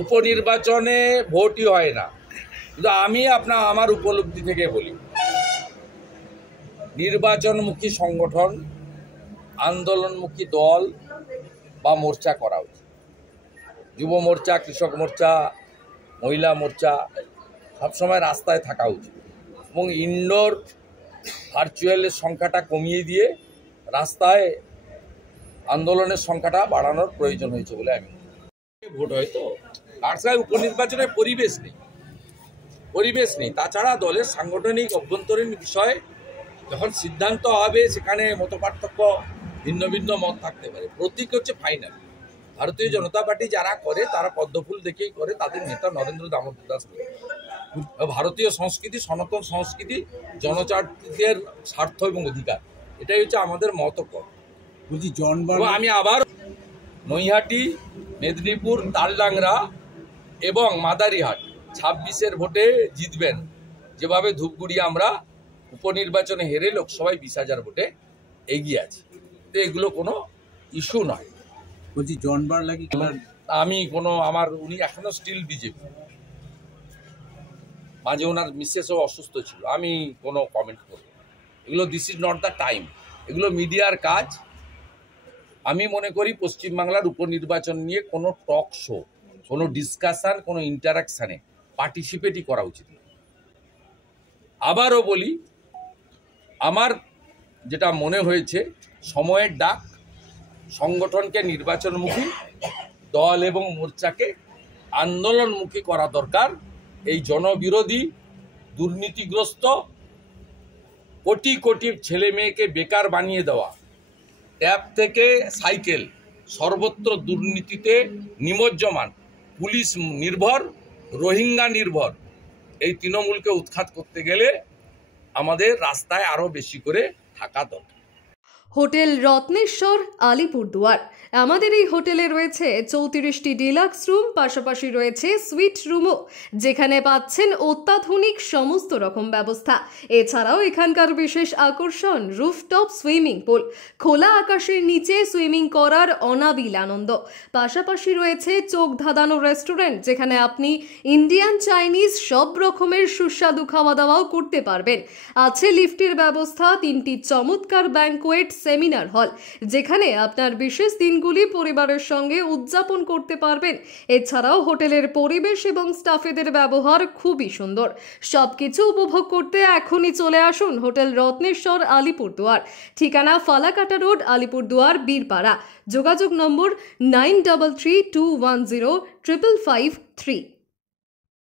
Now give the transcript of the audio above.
উপনির্বাচনে ভোটই হয় না। কিন্তু আমি আমার উপলব্ধি থেকে বলি, নির্বাচনমুখী সংগঠন, আন্দোলনমুখী দল বা মোর্চা করা উচিত। যুব মোর্চা, কৃষক মোর্চা, মহিলা মোর্চা সবসময় রাস্তায় থাকা উচিত এবং ইনডোর ভার্চুয়ালের সংখ্যাটা কমিয়ে দিয়ে রাস্তায় আন্দোলনের সংখ্যাটা বাড়ানোর প্রয়োজন হয়েছে বলে আমি ভোট হয়তো আটসায় উপনির্বাচনের পরিবেশ নেই। তাছাড়া দলের সাংগঠনিক অভ্যন্তরীণ বিষয়ে যখন সিদ্ধান্ত হবে সেখানে মতপার্থক্য, ভিন্ন ভিন্ন মত থাকতে পারে। প্রতীক হচ্ছে ফাইনাল। ভারতীয় জনতা পার্টি যারা করে তারা পদ্মফুল দেখেই করে, তাদের নেতা নরেন্দ্র দামোদর দাস। ভারতীয় সংস্কৃতি, সনাতন সংস্কৃতি, জনজাতিদের স্বার্থ এবং অধিকার, এটাই হচ্ছে আমাদের মতপথ। বলছি আমি আবার নৈহাটি, মেদিনীপুর, তালডাংরা এবং মাদারিহাট 26-এর ভোটে জিতবেন। যেভাবে ধূপগুড়ি আমরা উপনির্বাচনে হেরে লোকসভায় 20,000 ভোটে এগিয়ে আছি, তো এগুলো কোনো ইস্যু নয়। বলছি জন বার্লা কি আমি উনি এখনো স্টিল বিজেপি। মাঝে ওনার মিসেসও অসুস্থ ছিল। আমি কোনো কমেন্ট করব এগুলো, this is not the time. এগুলো মিডিয়ার কাজ। আমি মনে করি পশ্চিমবাংলার উপনির্বাচন নিয়ে কোনো টক শো, কোনো ডিসকাশন, কোনো ইন্টারাকশানে পার্টিসিপেটই করা উচিত না। আবারও বলি, আমার যেটা মনে হয়েছে, সময়ের ডাক, সংগঠনকে নির্বাচনমুখী, দল এবং মোর্চাকে আন্দোলনমুখী করা দরকার। এই জনবিরোধী, দুর্নীতিগ্রস্ত, কোটি কোটি ছেলে মেয়েকে বেকার বানিয়ে দেওয়া, ট্যাব থেকে সাইকেল, সর্বত্র দুর্নীতিতে নিমজ্জমান, পুলিশ নির্ভর, রোহিঙ্গা নির্ভর এই তৃণমূলকে উৎখাত করতে গেলে আমাদের রাস্তায় আরও বেশি করে থাকা দরকার। হোটেল রত্নেশ্বর, আলিপুরদুয়ার। আমাদের এই হোটেলে রয়েছে 34টি ডিলাক্স রুম, পাশাপাশি রয়েছে সুইট রুমও, যেখানে পাচ্ছেন অত্যাধুনিক সমস্ত রকম ব্যবস্থা। এছাড়াও এখানকার বিশেষ আকর্ষণ রুফটপ সুইমিং পুল, খোলা আকাশের নিচে সুইমিং করার অনাবিল আনন্দ। পাশাপাশি রয়েছে চোখ ধাঁধানো রেস্টুরেন্ট, যেখানে আপনি ইন্ডিয়ান, চাইনিজ সব রকমের সুস্বাদু খাওয়া দাওয়াও করতে পারবেন। আছে লিফটের ব্যবস্থা, 3টি চমৎকার ব্যাংকোয়েট সেমিনার হল, যেখানে আপনার বিশেষ দিনগুলি পরিবারের সঙ্গে উদযাপন করতে পারবেন। এছাড়াও হোটেলের পরিবেশ এবং স্টাফেদের ব্যবহার খুবই সুন্দর। সবকিছু উপভোগ করতে এখনই চলে আসুন হোটেল রত্নেশ্বর, আলিপুরদুয়ার। ঠিকানা ফালাকাটা রোড, আলিপুরদুয়ার, বীরপাড়া। যোগাযোগ নম্বর 9332105553।